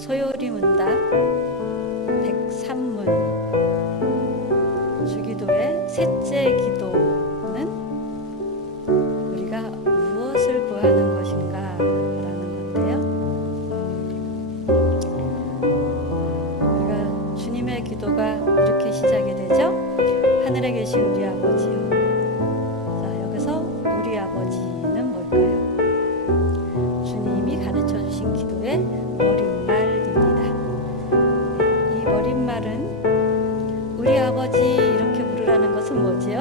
소요리 문답 103문 주기도의 셋째 기도는 우리가 무엇을 구하는 것인가 라는 건데요. 우리가 주님의 기도가 이렇게 시작이 되죠. 하늘에 계신 우리 아버지요. 자, 여기서 우리 아버지는 뭘까요? 주님이 가르쳐 주신 기도의 머릿말입니다. 이 머릿말은 우리 아버지 이렇게 부르라는 것은 뭐지요?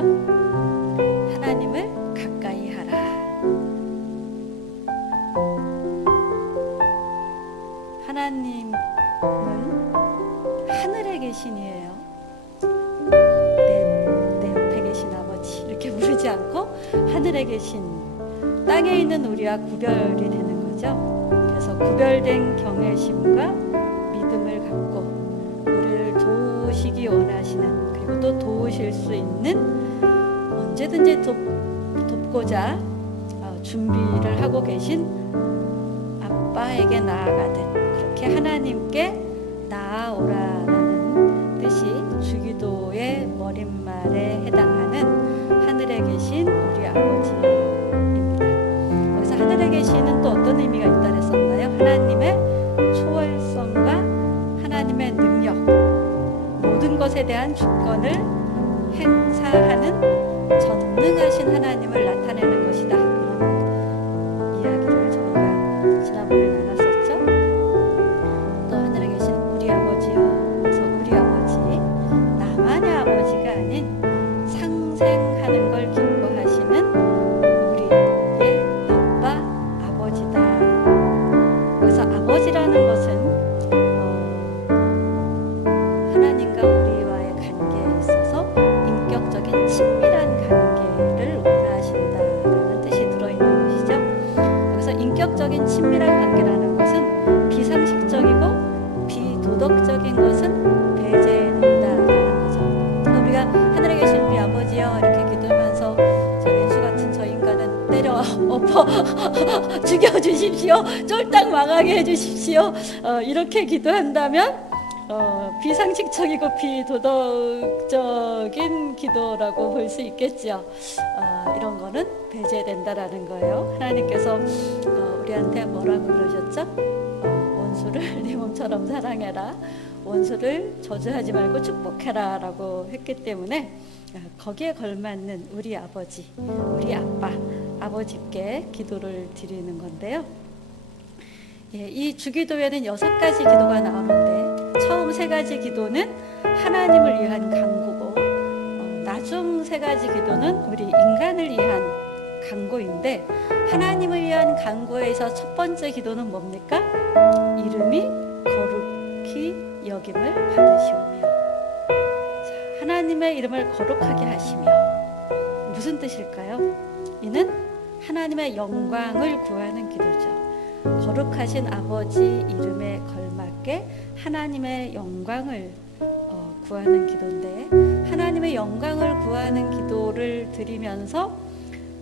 하나님을 가까이 하라. 하나님은 하늘에 계신 이에요. 내 옆에 계신 아버지 이렇게 부르지 않고 하늘에 계신, 땅에 있는 우리와 구별이 되는 거죠. 그래서 구별된 경외심과 믿음을 갖고 우리를 도우시기 원하시는, 그리고 또 도우실 수 있는, 언제든지 돕고자 준비를 하고 계신 아빠에게 나아가듯 그렇게 하나님께 나아오라라는 뜻이 주기도의 머릿말에 해당하는 하늘에 계신 우리 아버지입니다. 여기서 하늘에 계시는 또 어떤 의미가 있다 그랬었나요? 하나님의 초월성과 하나님의 능력, 모든 것에 대한 주권을 행사하는 전능하신 하나님을 나타내는 것이다. 이런 이야기를 저희가 지난번에 나눴었죠. 또 하늘에 계신 우리 아버지요. 그래서 우리 아버지, 나만의 아버지가 아닌 상생하는 걸 기뻐하시는 우리의 아빠, 아버지다. 그래서 아버지라는 것은 하나님과 우리와의 관계에 있어서 인격적인 친밀한 관계를 원하신다라는 뜻이 들어있는 것이죠. 여기서 인격적인 친밀한 관계라는 것은 비상식적이고 비도덕적인 것은 배제된다라는 거죠. 우리가 하늘에 계신 우리 아버지여 이렇게 기도하면서 저 왼수 같은 저 인간은 때려 엎어 죽여주십시오, 쫄딱 망하게 해주십시오, 이렇게 기도한다면 비상식적이고 비도덕적인 기도라고 볼 수 있겠죠. 이런 거는 배제된다라는 거예요. 하나님께서 우리한테 뭐라고 그러셨죠? 원수를 네 몸처럼 사랑해라, 원수를 저주하지 말고 축복해라 라고 했기 때문에 거기에 걸맞는 우리 아버지, 우리 아빠, 아버지께 기도를 드리는 건데요. 이 주기도에는 6가지 기도가 나오는데 처음 3가지 기도는 하나님을 위한 간구고, 나중 3가지 기도는 우리 인간을 위한 간구인데, 하나님을 위한 간구에서 첫 번째 기도는 뭡니까? 이름이 거룩히 여김을 받으시오며. 자, 하나님의 이름을 거룩하게 하시며, 무슨 뜻일까요? 이는 하나님의 영광을 구하는 기도죠. 거룩하신 아버지 이름에 걸맞게 하나님의 영광을 구하는 기도인데, 하나님의 영광을 구하는 기도를 드리면서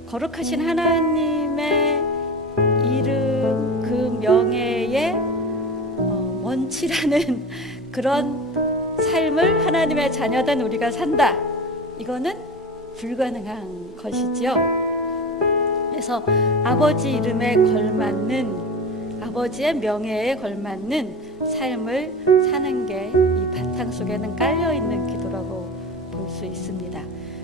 거룩하신 하나님의 이름, 그 명예에 원치라는 그런 삶을 하나님의 자녀된 우리가 산다. 이거는 불가능한 것이지요. 그래서 아버지 이름에 걸맞는, 아버지의 명예에 걸맞는 삶을 사는 게 이 바탕 속에는 깔려있는 기도라고 볼 수 있습니다.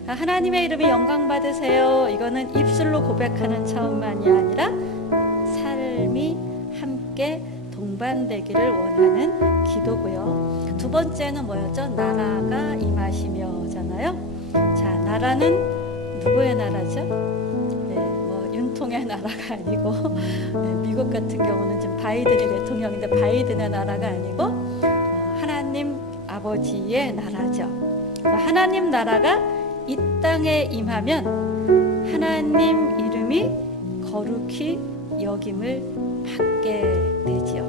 하나님의 이름이 영광 받으세요, 이거는 입술로 고백하는 차원만이 아니라 삶이 함께 동반되기를 원하는 기도고요. 두 번째는 뭐였죠? 나라가 임하시며잖아요. 자, 나라는 누구의 나라죠? 윤통의 나라가 아니고, 미국 같은 경우는 지금 바이든이 대통령인데 바이든의 나라가 아니고 하나님 아버지의 나라죠. 하나님 나라가 이 땅에 임하면 하나님 이름이 거룩히 여김을 받게 되지요.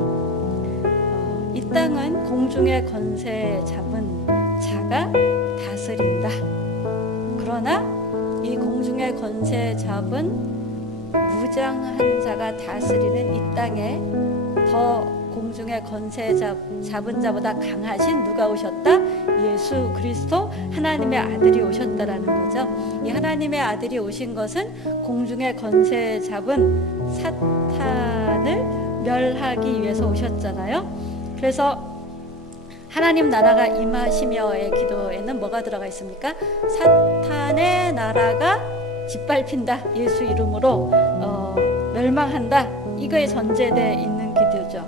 이 땅은 공중의 권세 잡은 자가 다스린다. 그러나 이 공중의 권세 잡은 무장한 자가 다스리는 이 땅에 더 공중의 권세 잡은 자보다 강하신 누가 오셨다? 예수 그리스도 하나님의 아들이 오셨다라는 거죠. 이 하나님의 아들이 오신 것은 공중의 권세 잡은 사탄을 멸하기 위해서 오셨잖아요. 그래서 하나님 나라가 임하시며의 기도에는 뭐가 들어가 있습니까? 사탄의 나라가 짓밟힌다. 예수 이름으로 멸망한다. 이거에 전제되어 있는 기도죠.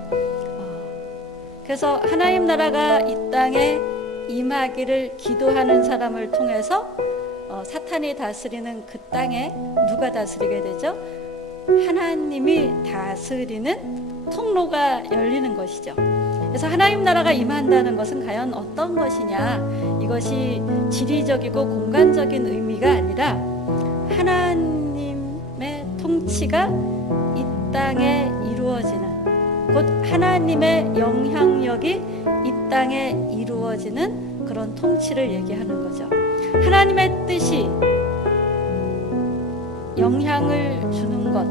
그래서 하나님 나라가 이 땅에 임하기를 기도하는 사람을 통해서 사탄이 다스리는 그 땅에 누가 다스리게 되죠? 하나님이 다스리는 통로가 열리는 것이죠. 그래서 하나님 나라가 임한다는 것은 과연 어떤 것이냐? 이것이 지리적이고 공간적인 의미가 아니라 하나님의 통치가 이 땅에 이루어지는, 곧 하나님의 영향력이 이 땅에 이루어지는 그런 통치를 얘기하는 거죠. 하나님의 뜻이 영향을 주는 것,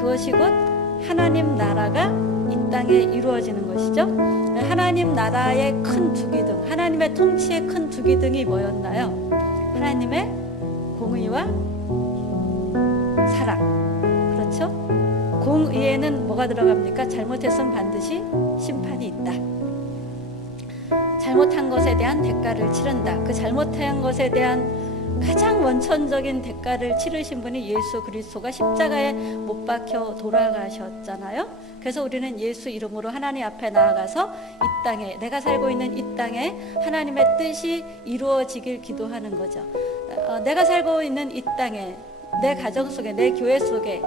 그것이 곧 하나님 나라가 이 땅에 이루어지는 것이죠. 하나님 나라의 큰 두 기둥, 하나님의 통치의 큰 두 기둥이 뭐였나요? 하나님의 공의와 사랑. 그렇죠? 공의에는 뭐가 들어갑니까? 잘못했으면 반드시 심판이 있다. 잘못한 것에 대한 대가를 치른다. 그 잘못한 것에 대한 가장 원천적인 대가를 치르신 분이 예수 그리스도가 십자가에 못 박혀 돌아가셨잖아요. 그래서 우리는 예수 이름으로 하나님 앞에 나아가서 이 땅에, 내가 살고 있는 이 땅에 하나님의 뜻이 이루어지길 기도하는 거죠. 내가 살고 있는 이 땅에, 내 가정 속에, 내 교회 속에,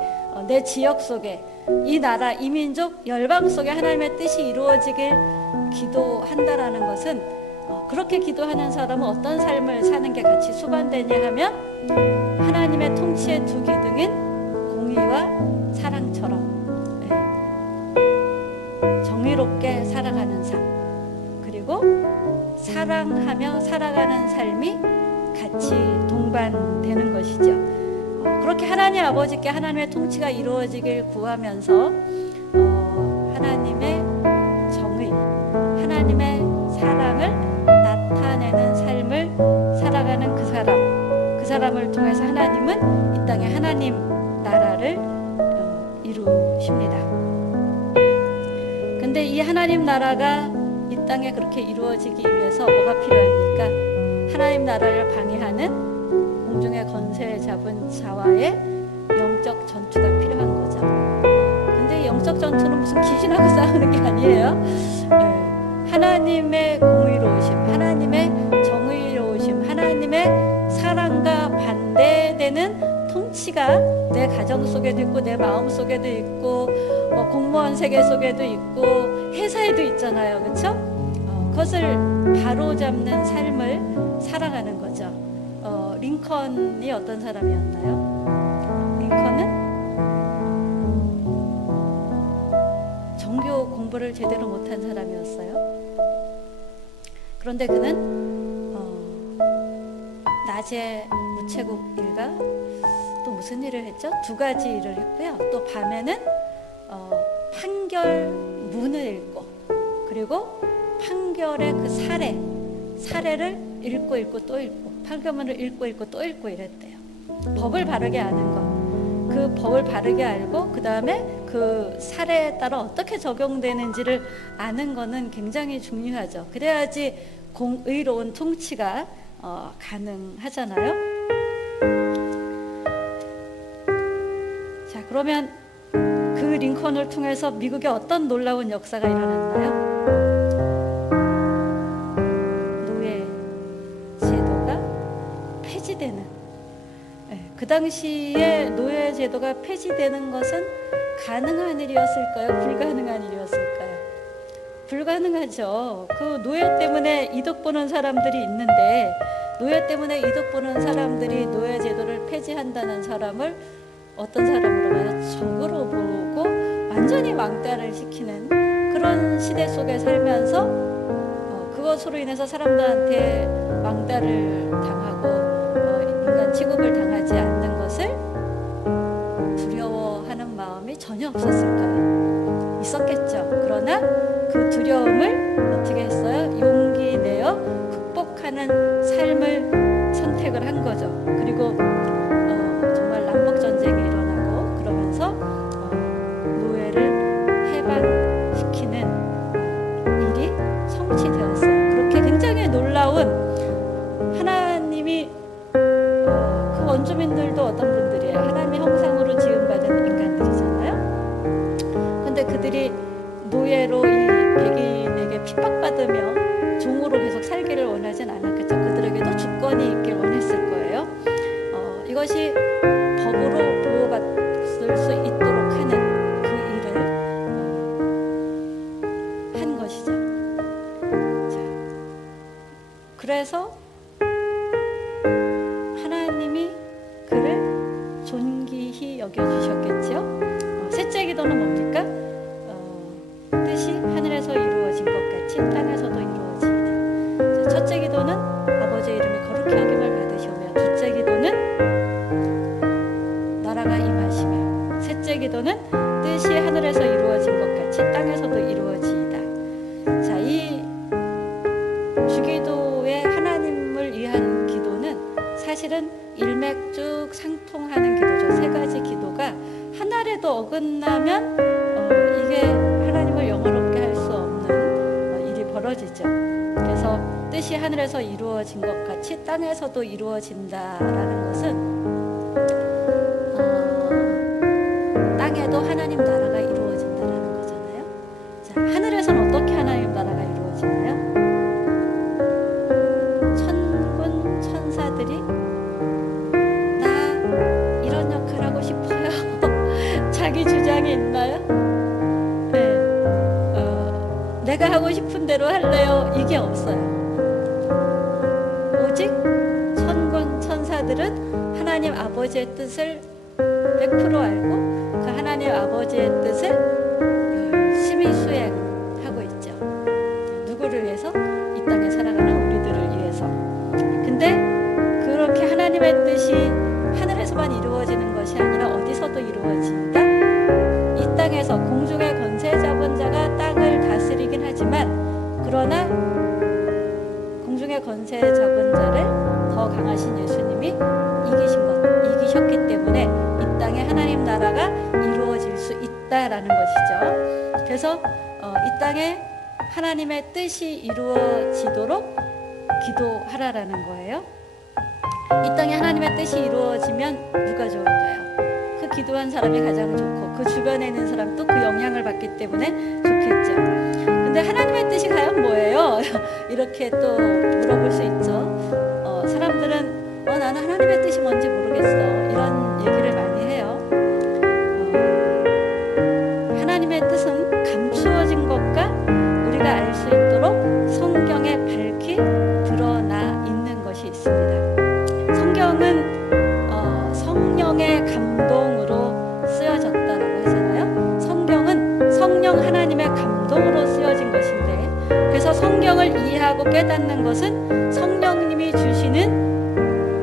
내 지역 속에, 이 나라, 이 민족, 열방 속에 하나님의 뜻이 이루어지길 기도한다라는 것은, 그렇게 기도하는 사람은 어떤 삶을 사는 게 같이 수반되냐 하면 하나님의 통치의 두 기둥인 공의와 사랑처럼 정의롭게 살아가는 삶, 그리고 사랑하며 살아가는 삶이 같이 동반되는 것이죠. 그렇게 하나님 아버지께 하나님의 통치가 이루어지길 구하면서 하나님의 정의, 하나님의 사랑을 나타내는 삶을 살아가는 그 사람을 통해서 하나님은 이 땅에 하나님 나라를 이루십니다. 근데 이 하나님 나라가 이 땅에 그렇게 이루어지기 위해서 뭐가 필요합니까? 하나님 나라를 방해하는 공중의 권세 잡은 자와의 영적 전투가 필요한 거죠. 근데 영적 전투는 무슨 귀신하고 싸우는 게 아니에요. 하나님의 공의로우심, 하나님의 정의로우심, 하나님의 사랑과 반대되는 통치가 내 가정 속에도 있고, 내 마음 속에도 있고, 공무원 세계 속에도 있고, 회사에도 있잖아요. 그렇죠? 그것을 바로잡는 삶을 살아가는 거죠. 링컨이 어떤 사람이었나요? 링컨은 종교 공부를 제대로 못한 사람이었어요. 그런데 그는 낮에 우체국 일과 또 무슨 일을 했죠? 두 가지 일을 했고요. 또 밤에는 판결문을 읽고, 그리고 판결의 그 사례를 읽고 또 읽고, 판결문을 읽고 또 읽고 이랬대요. 법을 바르게 아는 것. 그 법을 바르게 알고 그 다음에 그 사례에 따라 어떻게 적용되는지를 아는 거는 굉장히 중요하죠. 그래야지 공의로운 통치가 가능하잖아요. 자, 그러면 그 링컨을 통해서 미국에 어떤 놀라운 역사가 일어났나요? 노예 제도가 폐지되는, 그 당시에 노예 제도가 폐지되는 것은 가능한 일이었을까요? 불가능한 일이었을까요? 불가능하죠. 그 노예 때문에 이득 보는 사람들이 있는데, 노예 때문에 이득 보는 사람들이 노예 제도를 폐지한다는 사람을 어떤 사람으로 봐요? 적으로 보고 완전히 왕따를 시키는 그런 시대 속에 살면서 그것으로 인해서 사람들한테 왕따를 당하고 인간 취급을 당하지 않는 것을 두려워하는 마음이 전혀 없었을까요? 있었겠죠. 그러나 그 두려움을 어떻게 했어요? 용기 내어 극복하는 삶을 선택을 한 거죠. 그리고 정말 남북 전쟁이 일어나고 그러면서 노예를 해방시키는 일이 성취되었어요. 그렇게 굉장히 놀라운 하나님이 그 원주민들도 어떤 분들이에요? 하나님의 형상으로 지음받은 인간들이잖아요. 근데 그들이 노예로 이 백인에게 핍박받으며 종으로 계속 살기를 원하진 않았겠죠. 그들에게도 주권이 있길 원했을 거예요. 이것이 법으로 보호받을 수 있도록 하는 그 일을 한 것이죠. 자, 그래서 하나님이 그를 존귀히 여겨주셨겠죠. 셋째 기도는 뭡니까? 뜻이 하늘에서 이루어진 것 같이 땅에서도 이루어지이다. 첫째 기도는 아버지의 이름이 거룩히 여김을 받으시오며, 둘째 기도는 나라가 임하시며, 셋째 기도는 뜻이 하늘에서 이루어진 것 같이 땅에서도 이루어지이다. 자, 이 주기도의 하나님을 위한 기도는 사실은 일맥상통하는 기도죠. 세 가지 기도가 하나라도 어긋나면 이게 하나님을 영화롭게 할 수 없는 일이 벌어지죠. 그래서 뜻이 하늘에서 이루어진 것 같이 땅에서도 이루어진다라는 것은 땅에도 하나님 나라가 이루어진다라는 거잖아요. 자, 하늘에서는 어떻게 하나님 나라가 이루어지나요? 천군 천사들이 나 이런 역할 하고 싶어요. 자기 주장이 있나요? 네. 내가 하고 싶은 대로 할래요. 이게 없어요. 오직 천군 천사들은 하나님 아버지의 뜻을 100% 알고 그 하나님 아버지의 뜻을 열심히 수행하고 있죠. 누구를 위해서? 이 땅에 살아가는 우리들을 위해서. 근데 그렇게 하나님의 뜻이 하늘에서만 이루어지는 것이 아니라 어디서도 이루어진다. 이 땅에서 공중의 권세 잡은 자가 땅을 다스리긴 하지만, 그러나 공중의 권세 잡은 자를 더 강하신 예수님이 이기셨기 때문에 이 땅에 하나님 나라가 이루어질 수 있다라는 것이죠. 그래서 이 땅에 하나님의 뜻이 이루어지도록 기도하라라는 거예요. 이 땅에 하나님의 뜻이 이루어지면 누가 좋을까요? 그 기도한 사람이 가장 좋고 그 주변에 있는 사람도 그 영향을 받기 때문에 좋겠죠. 근데 하나님의 뜻이 과연 뭐예요? 이렇게 또 물어볼 수 있죠. 사람들은 나는 하나님의 뜻이 뭔지 모르겠어, 이런 얘기를 많이 해요. 하나님의 뜻은 감추어진 것과 우리가 알 수 있도록 성경에 밝히 드러나 있는 것이 있습니다. 성경은 성령의 감동으로 쓰여졌다라고 하잖아요. 성경은 성령 하나님의 감동으로 쓰여진 것인데, 그래서 성경을 이해하고 깨닫는 것은 성령님이 주시는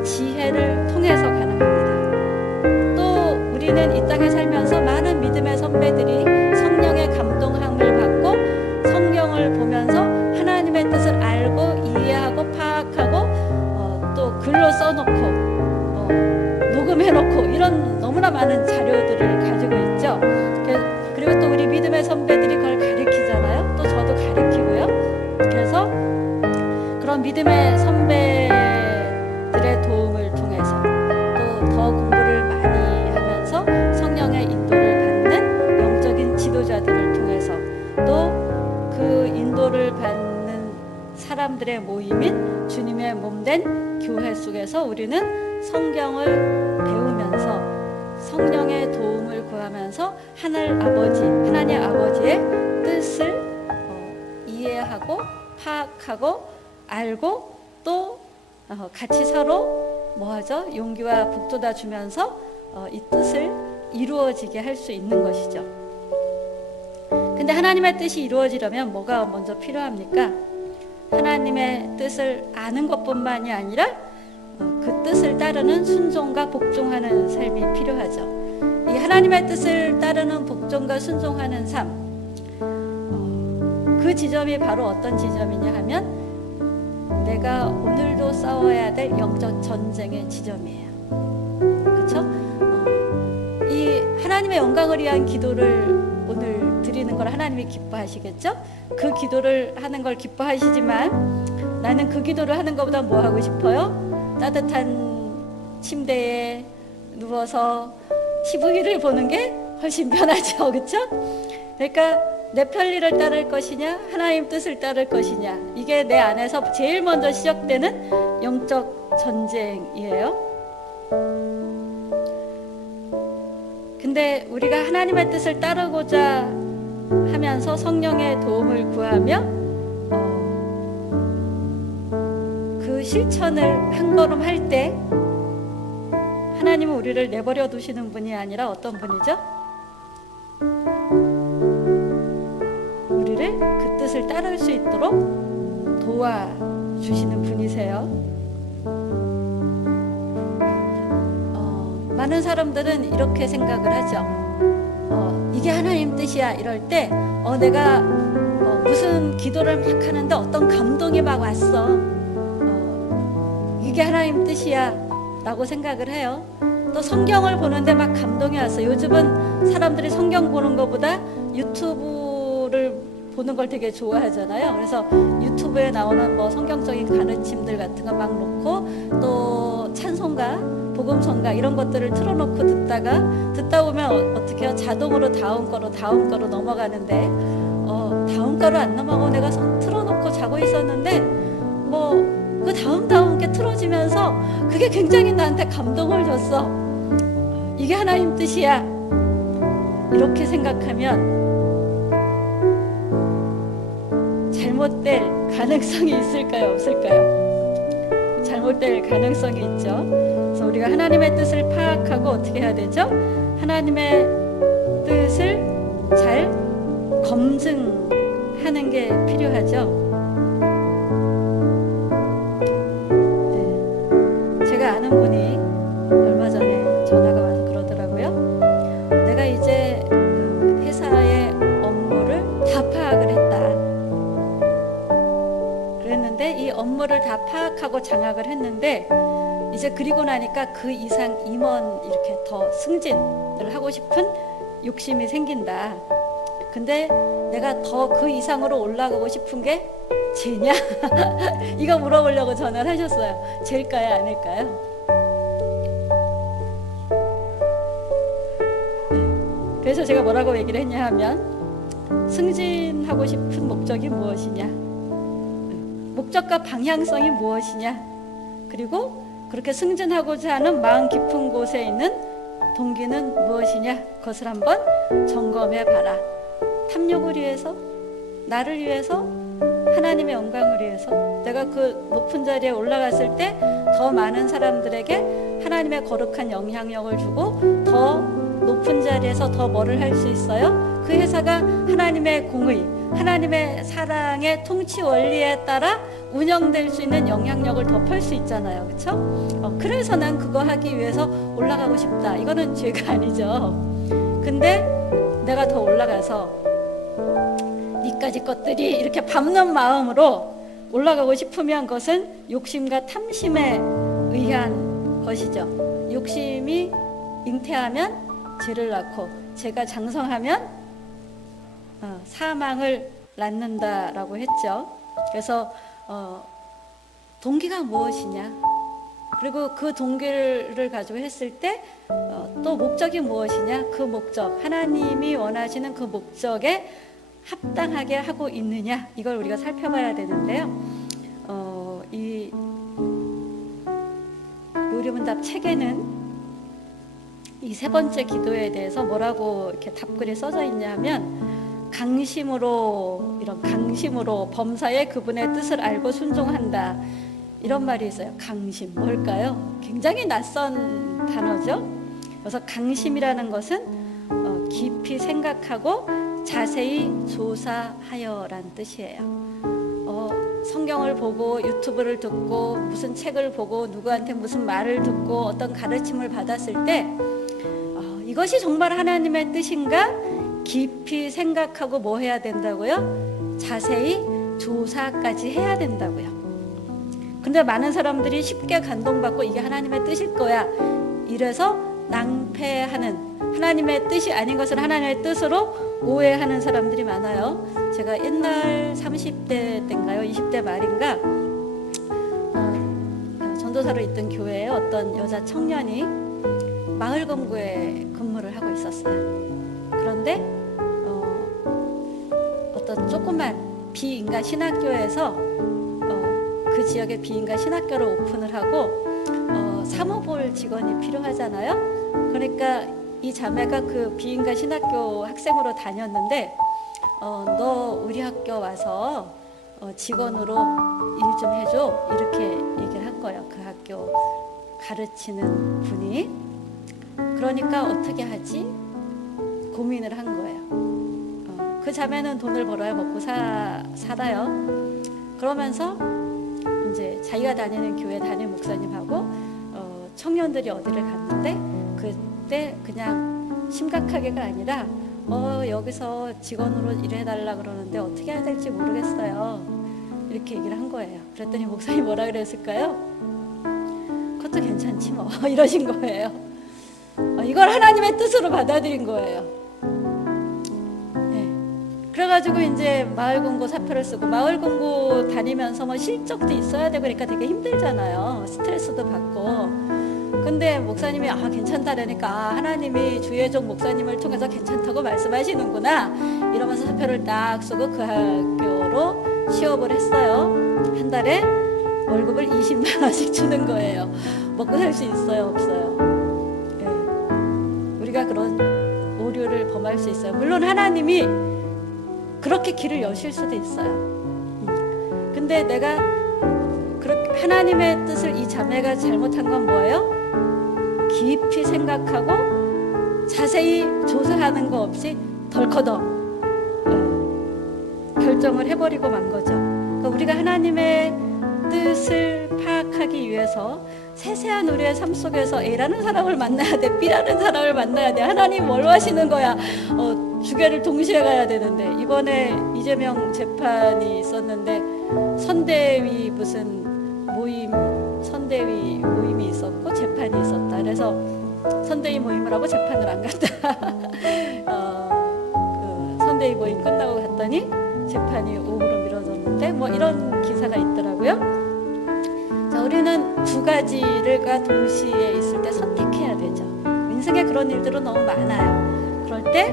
지혜를 통해서 가능합니다. 또 우리는 이 땅에 살면서 많은 믿음의 선배들이 성령의 감동함을 받고 성경을 보면서 하나님의 뜻을 알고 이해하고 파악하고 또 글로 써놓고 녹음해놓고 이런 너무나 많은 자료들을 가지고 있죠. 그리고 또 우리 믿음의 선배들이 그걸 가르치잖아요. 또 저도 가르치고요. 그래서 그런 믿음의 선배들의 도움을 통해서 또 더 공부를 많이 하면서 성령의 인도를 받는 영적인 지도자들을 통해서 또 그 인도를 받는 사람들의 모임인 주님의 몸된 교회 속에서 우리는 성경을 배우면서 성령의 도움을 구하면서 하나님 아버지의 뜻을 이해하고 파악하고 알고 또 같이 서로 뭐하죠? 용기와 북돋아 주면서 이 뜻을 이루어지게 할 수 있는 것이죠. 근데 하나님의 뜻이 이루어지려면 뭐가 먼저 필요합니까? 하나님의 뜻을 아는 것뿐만이 아니라 그 뜻을 따르는 순종과 복종하는 삶이 필요하죠. 이 하나님의 뜻을 따르는 복종과 순종하는 삶, 그 지점이 바로 어떤 지점이냐 하면 내가 오늘도 싸워야 될 영적 전쟁의 지점이에요. 그렇죠? 이 하나님의 영광을 위한 기도를 오늘 드리는 걸 하나님이 기뻐하시겠죠? 그 기도를 하는 걸 기뻐하시지만 나는 그 기도를 하는 것보다 뭐 하고 싶어요? 따뜻한 침대에 누워서 TV를 보는 게 훨씬 편하죠. 그렇죠? 그러니까 내 편리를 따를 것이냐 하나님 뜻을 따를 것이냐, 이게 내 안에서 제일 먼저 시작되는 영적 전쟁이에요. 근데 우리가 하나님의 뜻을 따르고자 하면서 성령의 도움을 구하며 그 실천을 한 걸음 할 때 하나님은 우리를 내버려 두시는 분이 아니라 어떤 분이죠? 우리를 그 뜻을 따를 수 있도록 도와주시는 분이세요. 많은 사람들은 이렇게 생각을 하죠. 이게 하나님 뜻이야 이럴 때 내가 무슨 기도를 막 하는데 어떤 감동이 막 왔어. 이게 하나님 뜻이야 라고 생각을 해요. 또 성경을 보는데 막 감동이 왔어. 요즘은 사람들이 성경 보는 것보다 유튜브를 보는 걸 되게 좋아하잖아요. 그래서 유튜브에 나오는 뭐 성경적인 가르침들 같은 거 막 놓고 또 찬송가, 복음성가 이런 것들을 틀어놓고 듣다 보면 어떻게 해요? 자동으로 다음 거로 넘어가는데 다음 거로 안 넘어가고 내가 틀어놓고 자고 있었는데 뭐 그 다음 게 틀어지면서 그게 굉장히 나한테 감동을 줬어. 이게 하나님 뜻이야. 이렇게 생각하면 잘못될 가능성이 있을까요? 없을까요? 잘못될 가능성이 있죠. 그래서 우리가 하나님의 뜻을 파악하고 어떻게 해야 되죠? 하나님의 뜻을 잘 검증하는 게 필요하죠. 제가 아는 분이 얼마 전에 전화가 와서 그러더라고요. 내가 이제 그 회사의 업무를 다 파악을 했다. 그랬는데 이 업무를 다 파악하고 장악을 했는데 이제 그리고 나니까 그 이상 임원 이렇게 더 승진을 하고 싶은 욕심이 생긴다. 근데 내가 더 그 이상으로 올라가고 싶은 게 쟤냐? 이거 물어보려고 전화를 하셨어요. 쟤일까요? 아닐까요? 그래서 제가 뭐라고 얘기를 했냐 하면 승진하고 싶은 목적이 무엇이냐? 목적과 방향성이 무엇이냐? 그리고 그렇게 승진하고자 하는 마음 깊은 곳에 있는 동기는 무엇이냐? 그것을 한번 점검해 봐라. 탐욕을 위해서? 나를 위해서? 하나님의 영광을 위해서? 내가 그 높은 자리에 올라갔을 때 더 많은 사람들에게 하나님의 거룩한 영향력을 주고 더 높은 자리에서 더 뭐를 할 수 있어요? 그 회사가 하나님의 공의, 하나님의 사랑의 통치 원리에 따라 운영될 수 있는 영향력을 더 펼 수 있잖아요. 그렇죠? 그래서 난 그거 하기 위해서 올라가고 싶다. 이거는 죄가 아니죠. 근데 내가 더 올라가서 니까지 것들이 이렇게 밟는 마음으로 올라가고 싶으면 그것은 욕심과 탐심에 의한 것이죠. 욕심이 잉태하면 죄를 낳고 죄가 장성하면 사망을 낳는다라고 했죠. 그래서 동기가 무엇이냐, 그리고 그 동기를 가지고 했을 때 또 목적이 무엇이냐, 그 목적, 하나님이 원하시는 그 목적에 합당하게 하고 있느냐, 이걸 우리가 살펴봐야 되는데요. 이 요리문답 책에는 이 세 번째 기도에 대해서 뭐라고 이렇게 답글이 써져 있냐면, 강심으로, 이런 강심으로 범사에 그분의 뜻을 알고 순종한다, 이런 말이 있어요. 강심, 뭘까요? 굉장히 낯선 단어죠. 그래서 강심이라는 것은 깊이 생각하고 자세히 조사하여란 뜻이에요. 성경을 보고 유튜브를 듣고 무슨 책을 보고 누구한테 무슨 말을 듣고 어떤 가르침을 받았을 때 이것이 정말 하나님의 뜻인가 깊이 생각하고 뭐 해야 된다고요? 자세히 조사까지 해야 된다고요. 근데 많은 사람들이 쉽게 감동받고 이게 하나님의 뜻일 거야 이래서 낭패하는, 하나님의 뜻이 아닌 것을 하나님의 뜻으로 오해하는 사람들이 많아요. 제가 옛날 30대 때인가요? 20대 말인가 전도사로 있던 교회에 어떤 여자 청년이 마을 금고에 근무를 하고 있었어요. 그런데 어떤 조그만 비인가 신학교에서 그 지역의 비인가 신학교를 오픈을 하고 사모볼 직원이 필요하잖아요. 그러니까 이 자매가 그 비인가 신학교 학생으로 다녔는데 너 우리 학교 와서 직원으로 일 좀 해줘 이렇게 얘기를 한 거예요. 그 학교 가르치는 분이. 그러니까 어떻게 하지? 고민을 한 거예요. 그 자매는 돈을 벌어야 먹고 살아요. 그러면서 이제 자기가 다니는 교회 담임 목사님하고 청년들이 어디를 갔는데 그때 그냥 심각하게가 아니라 여기서 직원으로 일해달라 그러는데 어떻게 해야 될지 모르겠어요. 이렇게 얘기를 한 거예요. 그랬더니 목사님 뭐라 그랬을까요? 그것도 괜찮지 뭐 이러신 거예요. 이걸 하나님의 뜻으로 받아들인 거예요. 네. 그래가지고 이제 마을공고 사표를 쓰고 마을공고 다니면서 뭐 실적도 있어야 되고 그러니까 되게 힘들잖아요. 스트레스도 받고. 근데 목사님이 괜찮다라니까 하나님이 주예종 목사님을 통해서 괜찮다고 말씀하시는구나 이러면서 사표를 딱 쓰고 그 학교로 취업을 했어요. 한 달에 월급을 20만 원씩 주는 거예요. 먹고 살 수 있어요, 없어요? 네. 우리가 그런 오류를 범할 수 있어요. 물론 하나님이 그렇게 길을 여실 수도 있어요. 근데 내가 그렇게 하나님의 뜻을 이 자매가 잘못한 건 뭐예요? 깊이 생각하고 자세히 조사하는 거 없이 덜커덩 결정을 해버리고 만 거죠. 그러니까 우리가 하나님의 뜻을 파악하기 위해서 세세한 우리의 삶 속에서 A라는 사람을 만나야 돼, B라는 사람을 만나야 돼. 하나님 뭘 하시는 거야? 주계를 동시에 가야 되는데 이번에 이재명 재판이 있었는데 선대위 무슨 모임, 선대위 모임이 있었고 재판이 있었다. 그래서 선대위 모임을 하고 재판을 안 갔다. 그 선대위 모임 끝나고 갔더니 재판이 오후로 미뤄졌는데 뭐 이런 기사가 있더라고요. 자, 우리는 두 가지가 동시에 있을 때 선택해야 되죠. 인생에 그런 일들은 너무 많아요. 그럴 때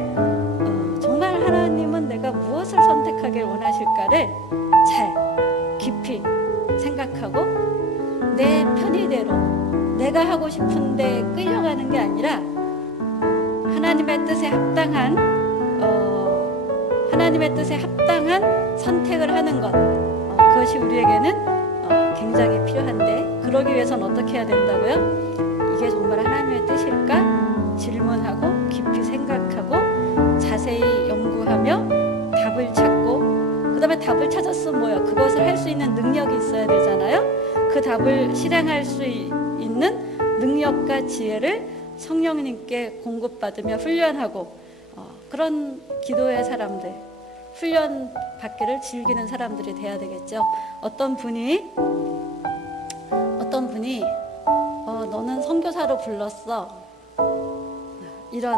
정말 하나님은 내가 무엇을 선택하길 원하실까를 잘 깊이 생각하고 내 편의대로 내가 하고 싶은데 끌려가는 게 아니라 하나님의 뜻에 합당한 선택을 하는 것, 그것이 우리에게는 굉장히 필요한데 그러기 위해서는 어떻게 해야 된다고요? 이게 정말 하나님의 뜻일까? 질문하고 깊이 생각하고 자세히 연구하며 답을 찾고 그 다음에 답을 찾았으면 뭐예요? 그것을 할 수 있는 능력이 있어야 되잖아요. 그 답을 실행할 수 있는 능력과 지혜를 성령님께 공급받으며 훈련하고 그런 기도의 사람들, 훈련 받기를 즐기는 사람들이 돼야 되겠죠. 어떤 분이 너는 선교사로 불렀어 이런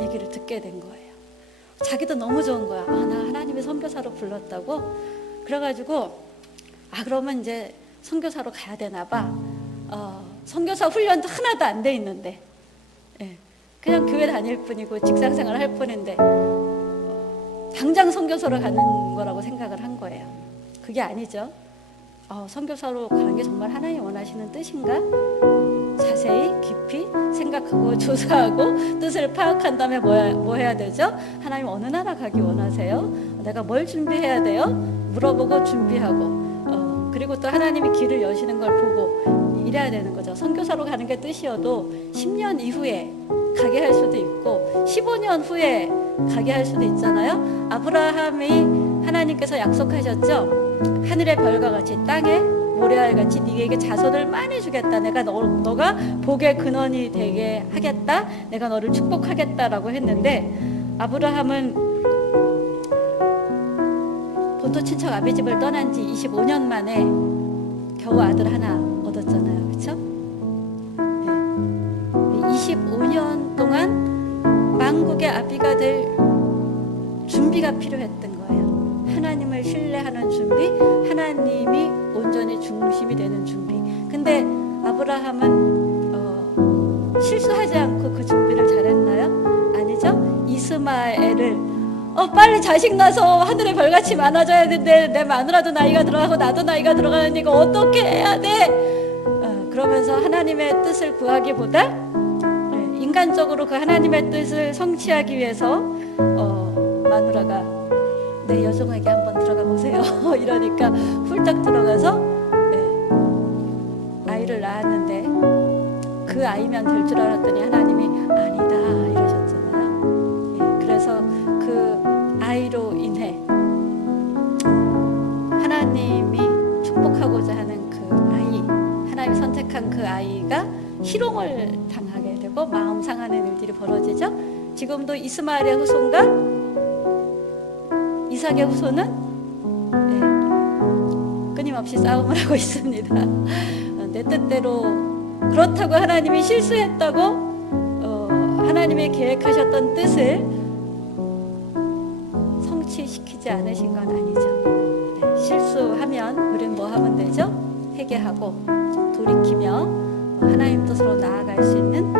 얘기를 듣게 된 거예요. 자기도 너무 좋은 거야. 나 하나님이 선교사로 불렀다고. 그래가지고 그러면 이제 선교사로 가야 되나 봐. 선교사 훈련도 하나도 안 돼 있는데 그냥 교회 다닐 뿐이고 직장생활 할 뿐인데 당장 선교사로 가는 거라고 생각을 한 거예요. 그게 아니죠. 선교사로 가는 게 정말 하나님이 원하시는 뜻인가? 자세히 깊이 생각하고 조사하고 뜻을 파악한 다음에 뭐 해야 되죠? 하나님 어느 나라 가기 원하세요? 내가 뭘 준비해야 돼요? 물어보고 준비하고 그리고 또 하나님이 길을 여시는 걸 보고 이래야 되는 거죠. 선교사로 가는 게 뜻이어도 10년 이후에 가게 할 수도 있고 15년 후에 가게 할 수도 있잖아요. 아브라함이 하나님께서 약속하셨죠. 하늘의 별과 같이 땅에 모래알 같이 네게 자손을 많이 주겠다. 내가 너가 복의 근원이 되게 하겠다. 내가 너를 축복하겠다라고 했는데 아브라함은 본토 친척 아비 집을 떠난 지 25년 만에 겨우 아들 하나 얻었잖아요. 그렇죠? 네. 25년 동안 만국의 아비가 될 준비가 필요했던 거예요. 하나님을 신뢰하는 준비, 하나님이 온전히 중심이 되는 준비. 근데 아브라함은 실수하지 않고 그 준비를 잘했나요? 아니죠. 이스마엘을 빨리 자식 나서 하늘의 별같이 많아져야 되는데 내 마누라도 나이가 들어가고 나도 나이가 들어가는 이거 어떻게 해야 돼? 그러면서 하나님의 뜻을 구하기보다 인간적으로 그 하나님의 뜻을 성취하기 위해서 마누라가 내 여종에게 한번 들어가 보세요. 이러니까 훌쩍 들어가서 아이를 낳았는데 그 아이면 될 줄 알았더니 하나님이 아니다 이러셨잖아요. 그래서 그 아이로 인해 하나님이 축복하고자 하는 그 아이, 하나님이 선택한 그 아이가 희롱을 당하게 되고 마음 상하는 일들이 벌어지죠. 지금도 이스마엘의 후손과 이삭의 후손은 끊임없이 싸움을 하고 있습니다. 내 뜻대로 그렇다고 하나님이 실수했다고 하나님이 계획하셨던 뜻을 성취시키지 않으신 건 아니죠. 실수하면 우린 뭐 하면 되죠? 회개하고 돌이키며 하나님 뜻으로 나아갈 수 있는